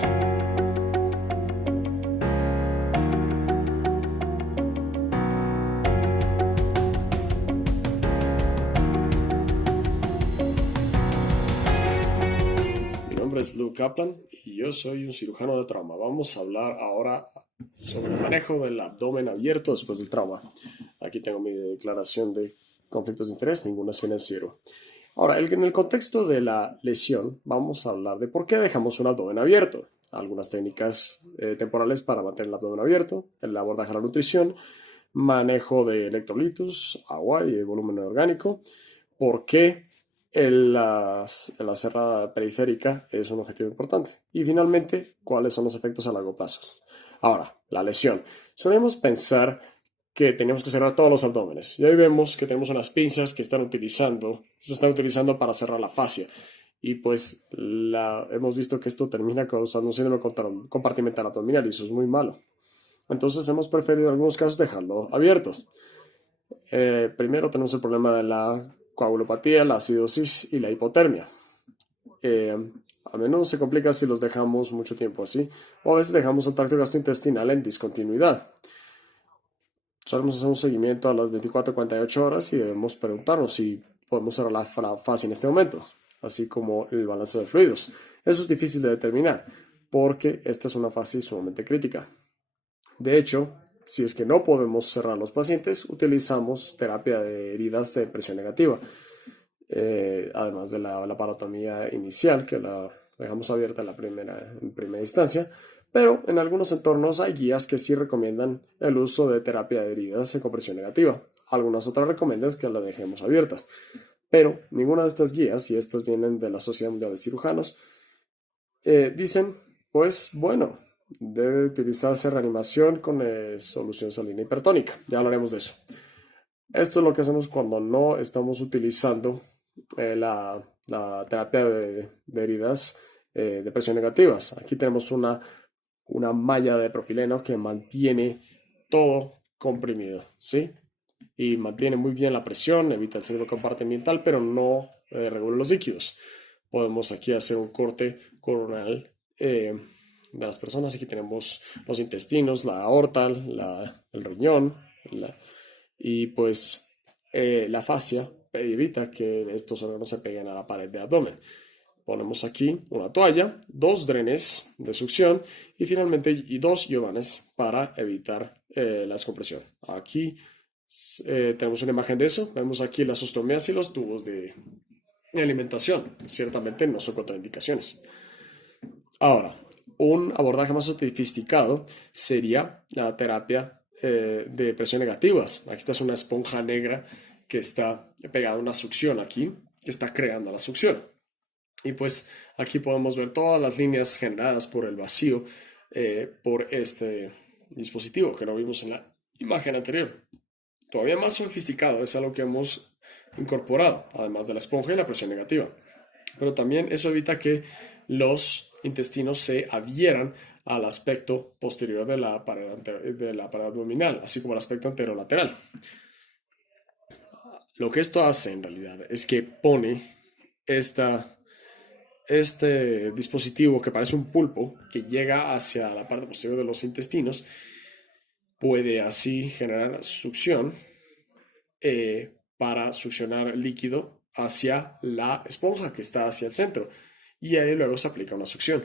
Mi nombre es Luke Kaplan y yo soy un cirujano de trauma. Vamos a hablar ahora sobre el manejo del abdomen abierto después del trauma. Aquí tengo mi declaración de conflictos de interés, ninguna es financiero. Ahora, en el contexto de la lesión, vamos a hablar de por qué dejamos un abdomen abierto. Algunas técnicas temporales para mantener el abdomen abierto, el abordaje de la nutrición, manejo de electrolitos, agua y volumen orgánico. ¿Por qué la cerrada periférica es un objetivo importante? Y finalmente, ¿cuáles son los efectos a largo plazo? Ahora, la lesión. Solemos pensar que tenemos que cerrar todos los abdómenes. Y ahí vemos que tenemos unas pinzas que se están utilizando para cerrar la fascia. Y pues hemos visto que esto termina causando un síndrome compartimental abdominal y eso es muy malo. Entonces hemos preferido en algunos casos dejarlo abiertos. Primero tenemos el problema de la coagulopatía, la acidosis y la hipotermia. A menudo se complica si los dejamos mucho tiempo así, o a veces dejamos el tracto gastrointestinal en discontinuidad. Solemos hacer un seguimiento a las 24 a 48 horas y debemos preguntarnos si podemos cerrar la fascia en este momento, así como el balance de fluidos. Eso es difícil de determinar porque esta es una fase sumamente crítica. De hecho, si es que no podemos cerrar los pacientes, utilizamos terapia de heridas de presión negativa, además de la laparotomía inicial, que la dejamos abierta en primera instancia, pero en algunos entornos hay guías que sí recomiendan el uso de terapia de heridas con presión negativa. Algunas otras recomiendan que las dejemos abiertas, pero ninguna de estas guías, y estas vienen de la Sociedad Mundial de Cirujanos, dicen, pues bueno, debe utilizarse reanimación con solución salina hipertónica. Ya hablaremos de eso. Esto es lo que hacemos cuando no estamos utilizando la terapia de heridas de presión negativas. Aquí tenemos una malla de propileno que mantiene todo comprimido, ¿sí? Y mantiene muy bien la presión, evita el cerebro compartimental, pero no regula los líquidos. Podemos aquí hacer un corte coronal de las personas. Aquí tenemos los intestinos, la aorta, el riñón, y pues la fascia evita que estos órganos se peguen a la pared del abdomen. Ponemos aquí una toalla, 2 drenes de succión y finalmente 2 giovanes para evitar la descompresión. Aquí tenemos una imagen de eso. Vemos aquí las ostomías y los tubos de alimentación. Ciertamente no son contraindicaciones. Ahora, un abordaje más sofisticado sería la terapia de presión negativas. Aquí está una esponja negra que está pegada a una succión aquí, que está creando la succión. Y pues aquí podemos ver todas las líneas generadas por el vacío por este dispositivo que lo vimos en la imagen anterior. Todavía más sofisticado es algo que hemos incorporado, además de la esponja y la presión negativa. Pero también eso evita que los intestinos se adhieran al aspecto posterior de la pared abdominal, así como el aspecto anterolateral. Lo que esto hace en realidad es que pone este dispositivo que parece un pulpo que llega hacia la parte posterior de los intestinos, puede así generar succión para succionar líquido hacia la esponja que está hacia el centro y ahí luego se aplica una succión.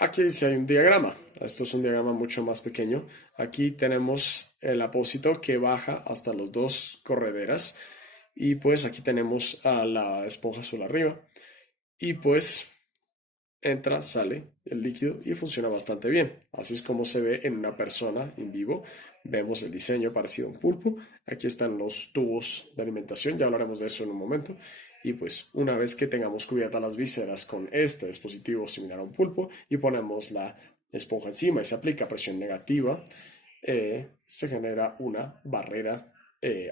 Aquí sí hay un diagrama. Esto es un diagrama mucho más pequeño. Aquí tenemos el apósito que baja hasta las 2 correderas y pues aquí tenemos a la esponja azul arriba y pues entra, sale el líquido y funciona bastante bien. Así es como se ve en una persona en vivo. Vemos el diseño parecido a un pulpo. Aquí están los tubos de alimentación, ya hablaremos de eso en un momento. Y pues una vez que tengamos cubiertas las vísceras con este dispositivo similar a un pulpo y ponemos la esponja encima y se aplica presión negativa, se genera una barrera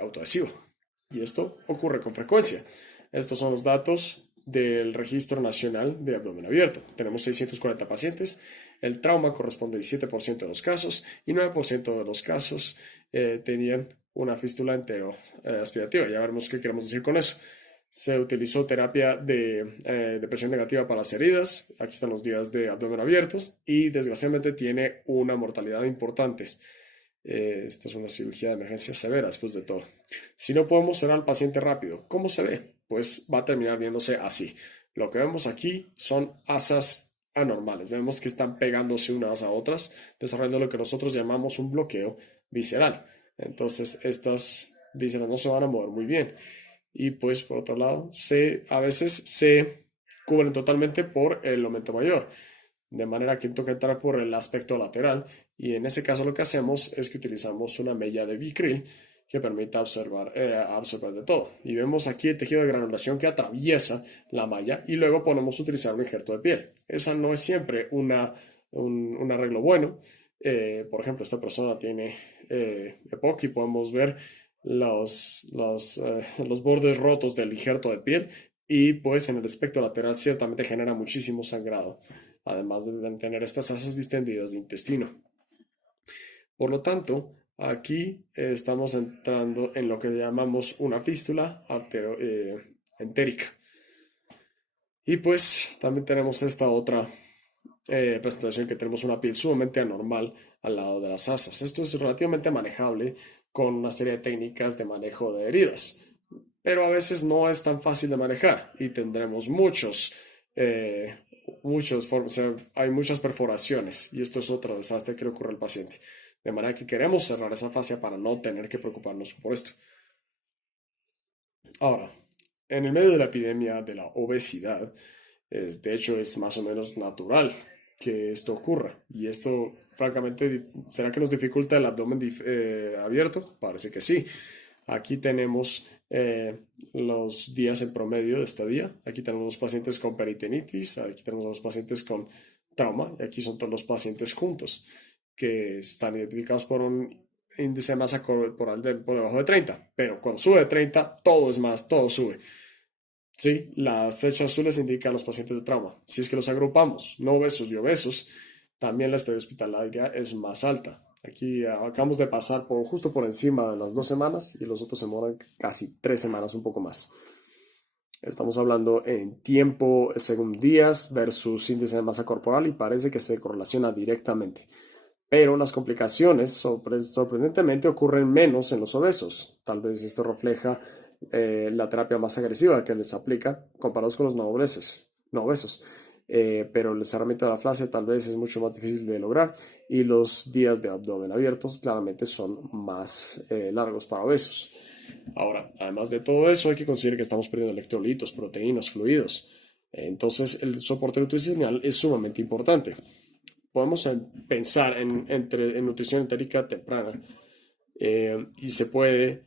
autoadhesiva. Y esto ocurre con frecuencia. Estos son los datos del Registro Nacional de Abdomen Abierto. Tenemos 640 pacientes. El trauma corresponde al 17% de los casos y 9% de los casos tenían una fístula enteroaspirativa. Ya veremos qué queremos decir con eso. Se utilizó terapia de presión negativa para las heridas. Aquí están los días de abdomen abiertos y desgraciadamente tiene una mortalidad importante. Esta es una cirugía de emergencia severa después de todo. Si no podemos cerrar al paciente rápido, ¿cómo se ve? Pues va a terminar viéndose así. Lo que vemos aquí son asas anormales. Vemos que están pegándose unas a otras, desarrollando lo que nosotros llamamos un bloqueo visceral. Entonces, estas vísceras no se van a mover muy bien. Y pues, por otro lado, a veces se cubren totalmente por el aumento mayor, de manera que toca entrar por el aspecto lateral, y en ese caso lo que hacemos es que utilizamos una mella de Vicryl que permita absorber de todo. Y vemos aquí el tejido de granulación que atraviesa la malla y luego podemos utilizar un injerto de piel. Esa no es siempre un arreglo bueno. Por ejemplo, esta persona tiene EPOC y podemos ver los bordes rotos del injerto de piel, y pues en el aspecto lateral ciertamente genera muchísimo sangrado, además de tener estas asas distendidas de intestino. Por lo tanto, aquí estamos entrando en lo que llamamos una fístula entérica. Y pues también tenemos esta otra presentación, que tenemos una piel sumamente anormal al lado de las asas. Esto es relativamente manejable con una serie de técnicas de manejo de heridas, pero a veces no es tan fácil de manejar y tendremos hay muchas perforaciones, y esto es otro desastre que le ocurre al paciente. De manera que queremos cerrar esa fascia para no tener que preocuparnos por esto. Ahora, en el medio de la epidemia de la obesidad, de hecho es más o menos natural que esto ocurra. Y esto, francamente, ¿será que nos dificulta el abdomen abierto? Parece que sí. Aquí tenemos los días en promedio de estadía. Aquí tenemos los pacientes con peritonitis, aquí tenemos los pacientes con trauma, y aquí son todos los pacientes juntos, que están identificados por un índice de masa corporal por debajo de 30. Pero cuando sube de 30, todo sube. Sí, las flechas azules indican a los pacientes de trauma. Si es que los agrupamos, no obesos y obesos, también la estadía hospitalaria es más alta. Aquí acabamos de pasar justo por encima de las 2 semanas, y los otros se demoran casi 3 semanas, un poco más. Estamos hablando en tiempo según días versus índice de masa corporal, y parece que se correlaciona directamente. Pero las complicaciones sorprendentemente ocurren menos en los obesos. Tal vez esto refleja la terapia más agresiva que les aplica comparados con los no obesos. Pero el cerramiento de la fascia tal vez es mucho más difícil de lograr, y los días de abdomen abiertos claramente son más largos para obesos. Ahora, además de todo eso, hay que considerar que estamos perdiendo electrolitos, proteínas, fluidos. Entonces, el soporte nutricional es sumamente importante. Podemos pensar en nutrición entérica temprana, y se puede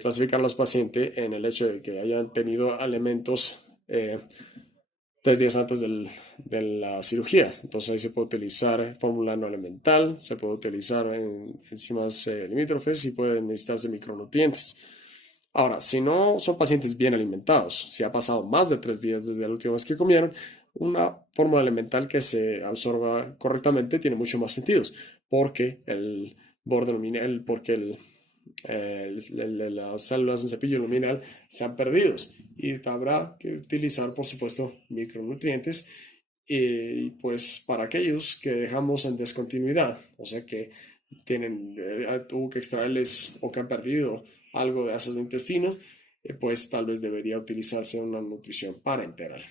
clasificar a los pacientes en el hecho de que hayan tenido alimentos 3 días antes de la cirugía. Entonces ahí se puede utilizar fórmula no elemental, se puede utilizar enzimas limítrofes, y pueden necesitarse micronutrientes. Ahora, si no son pacientes bien alimentados, si ha pasado más de 3 días desde la última vez que comieron, una fórmula elemental que se absorba correctamente tiene mucho más sentido, porque el borde luminal, porque las células en cepillo luminal se han perdido, y habrá que utilizar, por supuesto, micronutrientes, y pues para aquellos que dejamos en descontinuidad, o sea que tuvo que extraerles o que han perdido algo de asas de intestinos, pues tal vez debería utilizarse una nutrición parenteral.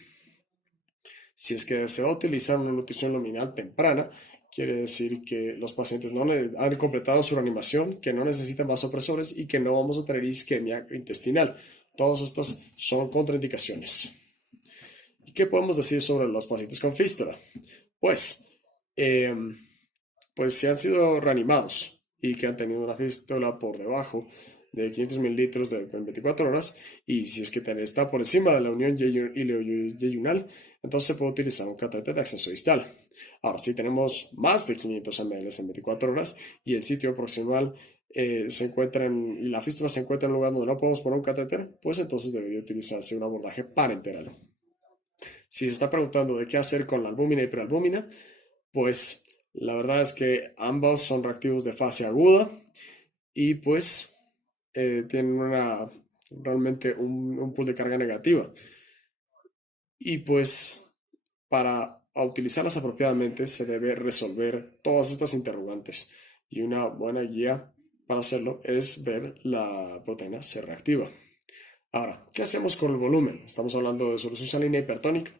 Si es que se va a utilizar una nutrición luminal temprana, quiere decir que los pacientes no han completado su reanimación, que no necesitan vasopresores y que no vamos a tener isquemia intestinal. Todas estas son contraindicaciones. ¿Y qué podemos decir sobre los pacientes con fístula? Pues, si han sido reanimados y que han tenido una fístula por debajo de 500 mililitros en 24 horas, y si es que está por encima de la unión ileoyeyunal, entonces se puede utilizar un catéter de acceso distal. Ahora, si tenemos más de 500 ml en 24 horas y el sitio proximal y la fístula se encuentra en un lugar donde no podemos poner un catéter, pues entonces debería utilizarse un abordaje parenteral. Si se está preguntando de qué hacer con la albúmina y prealbúmina, pues la verdad es que ambos son reactivos de fase aguda, y pues tienen una realmente un pool de carga negativa. Y pues para utilizarlas apropiadamente se debe resolver todas estas interrogantes. Y una buena guía para hacerlo es ver la proteína C reactiva. Ahora, ¿qué hacemos con el volumen? Estamos hablando de solución salina hipertónica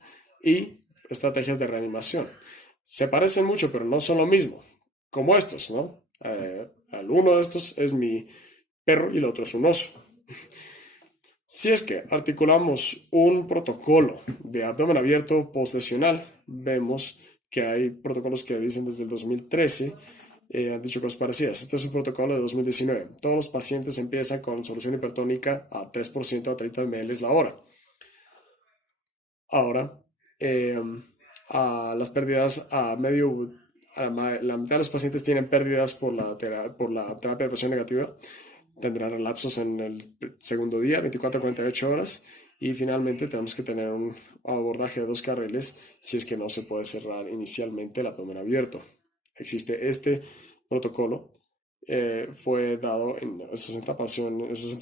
y estrategias de reanimación. Se parecen mucho, pero no son lo mismo. Como estos, ¿no? Uno de estos es mi perro y el otro es un oso. Si es que articulamos un protocolo de abdomen abierto postlesional, vemos que hay protocolos que dicen desde el 2013, han dicho cosas parecidas. Este es un protocolo de 2019. Todos los pacientes empiezan con solución hipertónica a 3% a 30 ml la hora. Ahora, eh, a las pérdidas la mitad de los pacientes tienen pérdidas por la terapia de presión negativa, tendrán relapsos en el segundo día, 24 a 48 horas, y finalmente tenemos que tener un abordaje de 2 carriles si es que no se puede cerrar inicialmente el abdomen abierto. Existe este protocolo, fue dado en 60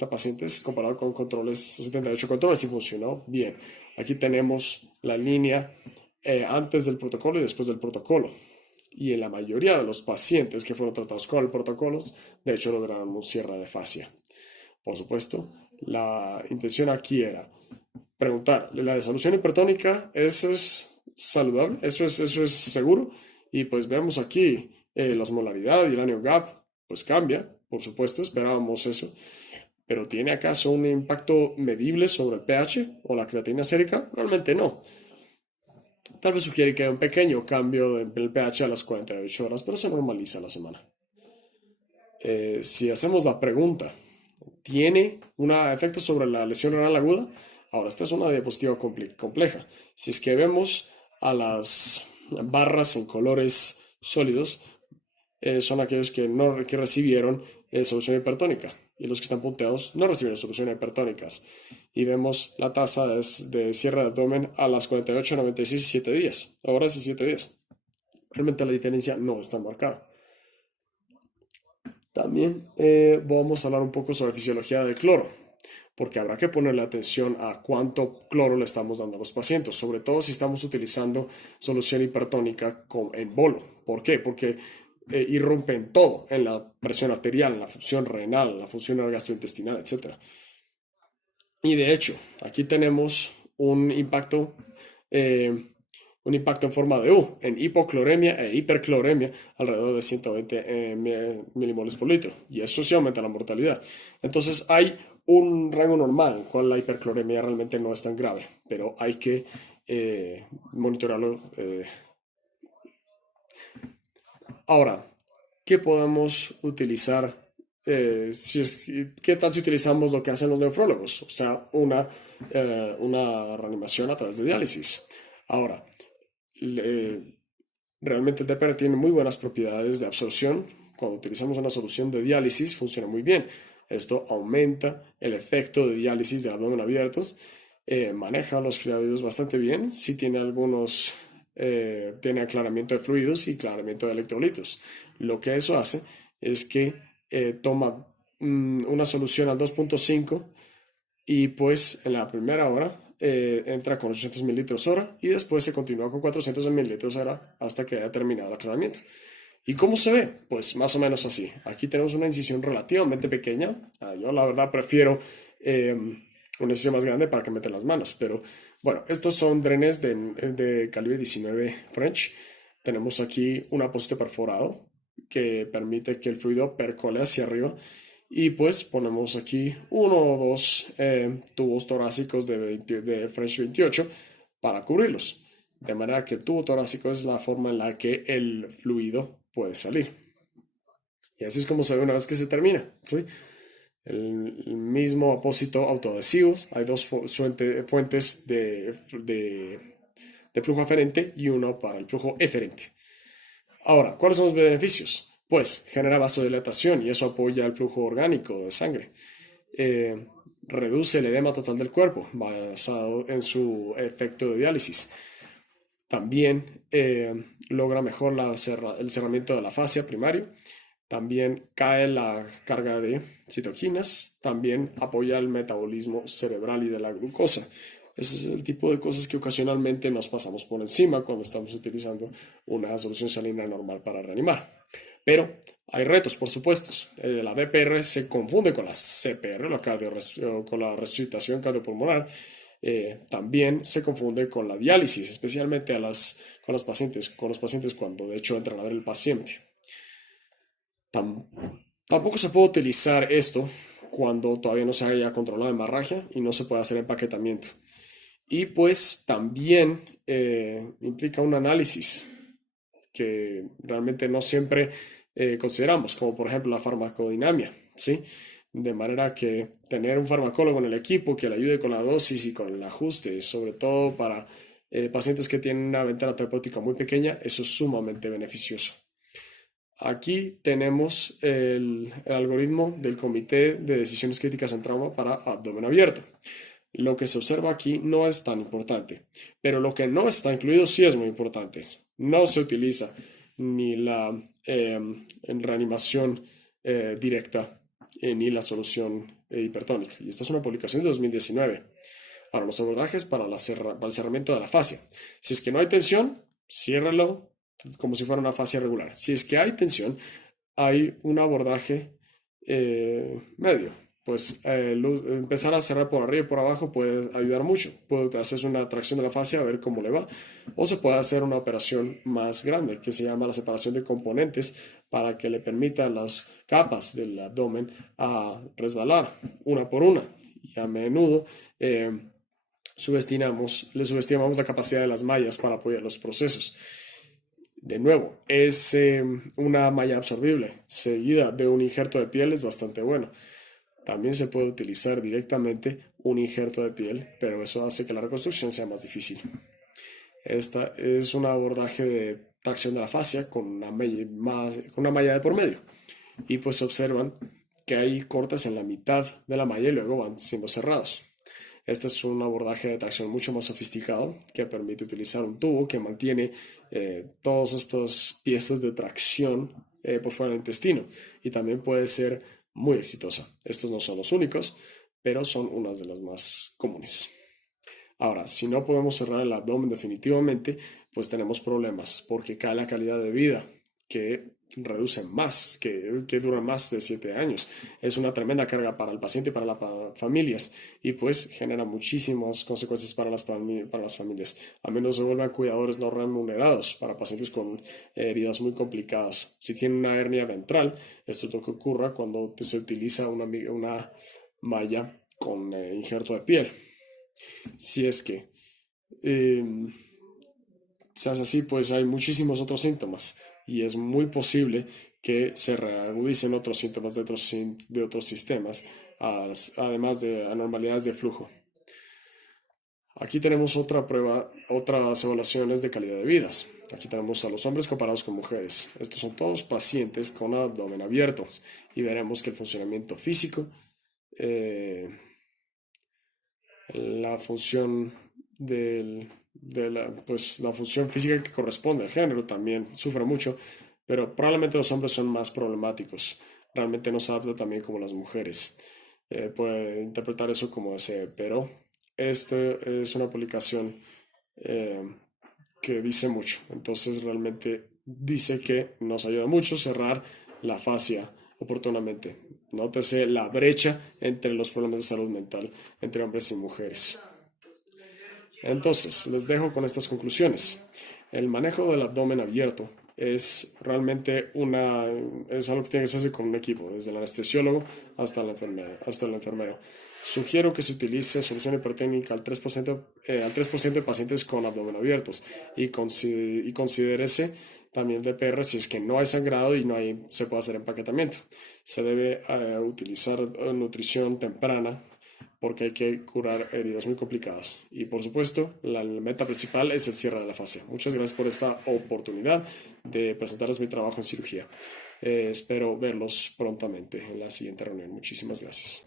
pacientes comparado con 78 controles y funcionó bien. Aquí tenemos la línea antes del protocolo y después del protocolo. Y en la mayoría de los pacientes que fueron tratados con el protocolo, de hecho lograron un cierre de fascia. Por supuesto, la intención aquí era preguntar, ¿la solución hipertónica, eso es saludable? ¿Eso es seguro? Y pues vemos aquí la osmolaridad y el anion gap, pues cambia, por supuesto, esperábamos eso. ¿Pero tiene acaso un impacto medible sobre el pH o la creatinina sérica? Realmente no. Tal vez sugiere que hay un pequeño cambio del pH a las 48 horas, pero se normaliza a la semana. Si hacemos la pregunta, ¿tiene un efecto sobre la lesión renal aguda? Ahora, esta es una diapositiva compleja. Si es que vemos a las barras en colores sólidos, son aquellos que recibieron solución hipertónica, y los que están punteados no recibieron soluciones hipertónicas. Y vemos la tasa de cierre de abdomen a las 48, 96 y 7 días. Ahora sí 7 días. Realmente la diferencia no está marcada. También vamos a hablar un poco sobre fisiología del cloro, porque habrá que ponerle atención a cuánto cloro le estamos dando a los pacientes, sobre todo si estamos utilizando solución hipertónica en bolo. ¿Por qué? Porque irrumpe en todo, en la presión arterial, en la función renal, en la función gastrointestinal, etc. Y de hecho, aquí tenemos un impacto en forma de U, en hipocloremia e hipercloremia, alrededor de 120 milimoles por litro. Y eso sí aumenta la mortalidad. Entonces hay un rango normal, en el cual la hipercloremia realmente no es tan grave, pero hay que monitorarlo. Ahora, ¿qué podemos utilizar? ¿Qué tal si utilizamos lo que hacen los nefrólogos? O sea, una reanimación a través de diálisis. Ahora, le- realmente el DPR tiene muy buenas propiedades de absorción. Cuando utilizamos una solución de diálisis, funciona muy bien. Esto aumenta el efecto de diálisis de abdomen abiertos, maneja los fluidos bastante bien. Sí tiene tiene aclaramiento de fluidos y aclaramiento de electrolitos. Lo que eso hace es que toma una solución al 2.5 y pues en la primera hora entra con 800 mililitros hora y después se continúa con 400 mililitros hora hasta que haya terminado el aclaramiento. ¿Y cómo se ve? Pues más o menos así. Aquí tenemos una incisión relativamente pequeña. Yo la verdad prefiero una incisión más grande para que metan las manos. Pero bueno, estos son drenes de calibre 19 French. Tenemos aquí un apósito perforado que permite que el fluido percole hacia arriba. Y pues ponemos aquí uno o dos tubos torácicos de French 28 para cubrirlos. De manera que el tubo torácico es la forma en la que el fluido puede salir. Y así es como se ve una vez que se termina. ¿Sí? El mismo apósito autoadhesivos. Hay dos fuentes de flujo aferente y uno para el flujo eferente. Ahora, ¿cuáles son los beneficios? Pues genera vasodilatación y eso apoya el flujo orgánico de sangre. Eh, Reduce el edema total del cuerpo basado en su efecto de diálisis. También logra mejor el cerramiento de la fascia primario. También cae la carga de citoquinas, también apoya el metabolismo cerebral y de la glucosa. Ese es el tipo de cosas que ocasionalmente nos pasamos por encima cuando estamos utilizando una solución salina normal para reanimar. Pero hay retos, por supuesto. La DPR se confunde con la CPR, con la resucitación cardiopulmonar. También se confunde con la diálisis, especialmente con los pacientes cuando de hecho entran a ver el paciente. Tampoco se puede utilizar esto cuando todavía no se haya controlado la hemorragia y no se puede hacer empaquetamiento. Y pues también implica un análisis que realmente no siempre consideramos, como por ejemplo la farmacodinamia, ¿sí? De manera que tener un farmacólogo en el equipo que le ayude con la dosis y con el ajuste, sobre todo para pacientes que tienen una ventana terapéutica muy pequeña, eso es sumamente beneficioso. Aquí tenemos el algoritmo del Comité de Decisiones Críticas en Trauma para abdomen abierto. Lo que se observa aquí no es tan importante, pero lo que no está incluido sí es muy importante. No se utiliza ni la en reanimación directa ni la solución hipertónica. Y esta es una publicación de 2019 para los abordajes para el cerramiento de la fascia. Si es que no hay tensión, ciérralo como si fuera una fascia regular. Si es que hay tensión, hay un abordaje medio. Pues empezar a cerrar por arriba y por abajo puede ayudar mucho. Puede hacer una tracción de la fascia a ver cómo le va. O se puede hacer una operación más grande que se llama la separación de componentes para que le permita a las capas del abdomen a resbalar una por una. Y a menudo le subestimamos la capacidad de las mallas para apoyar los procesos. De nuevo, es una malla absorbible seguida de un injerto de piel es bastante bueno. También se puede utilizar directamente un injerto de piel, pero eso hace que la reconstrucción sea más difícil. Esta es un abordaje de tracción de la fascia con una malla de por medio. Y pues se observan que hay cortes en la mitad de la malla y luego van siendo cerrados. Este es un abordaje de tracción mucho más sofisticado que permite utilizar un tubo que mantiene todas estas piezas de tracción por fuera del intestino y también puede ser muy exitosa. Estos no son los únicos, pero son unas de las más comunes. Ahora, si no podemos cerrar el abdomen definitivamente, pues tenemos problemas porque cae la calidad de vida, que reduce más, que dura más de 7 años. Es una tremenda carga para el paciente y para las familias y pues genera muchísimas consecuencias para las familias. A menos se vuelven cuidadores no remunerados para pacientes con heridas muy complicadas. Si tienen una hernia ventral, esto es lo que ocurre cuando se utiliza una malla con injerto de piel. Si es que eh, se hace así, pues hay muchísimos otros síntomas y es muy posible que se reagudicen otros síntomas de otros sistemas, además de anormalidades de flujo. Aquí tenemos otra prueba, otras evaluaciones de calidad de vidas. Aquí tenemos a los hombres comparados con mujeres. Estos son todos pacientes con abdomen abierto y veremos que el funcionamiento físico, la función la función física que corresponde al género también sufre mucho, pero probablemente los hombres son más problemáticos. Realmente no se adapta también como las mujeres. Puede interpretar eso como desee, pero esta es una publicación eh, que dice mucho. Entonces realmente dice que nos ayuda mucho cerrar la fascia oportunamente. Nótese la brecha entre los problemas de salud mental entre hombres y mujeres. Entonces, les dejo con estas conclusiones. El manejo del abdomen abierto es realmente es algo que tiene que hacerse con un equipo, desde el anestesiólogo hasta el enfermero. Sugiero que se utilice solución hipertécnica al 3%, al 3% de pacientes con abdomen abiertos y considérese también DPR si es que no hay sangrado y se puede hacer empaquetamiento. Se debe utilizar nutrición temprana porque hay que curar heridas muy complicadas. Y por supuesto, la meta principal es el cierre de la fascia. Muchas gracias por esta oportunidad de presentarles mi trabajo en cirugía. Espero verlos prontamente en la siguiente reunión. Muchísimas gracias.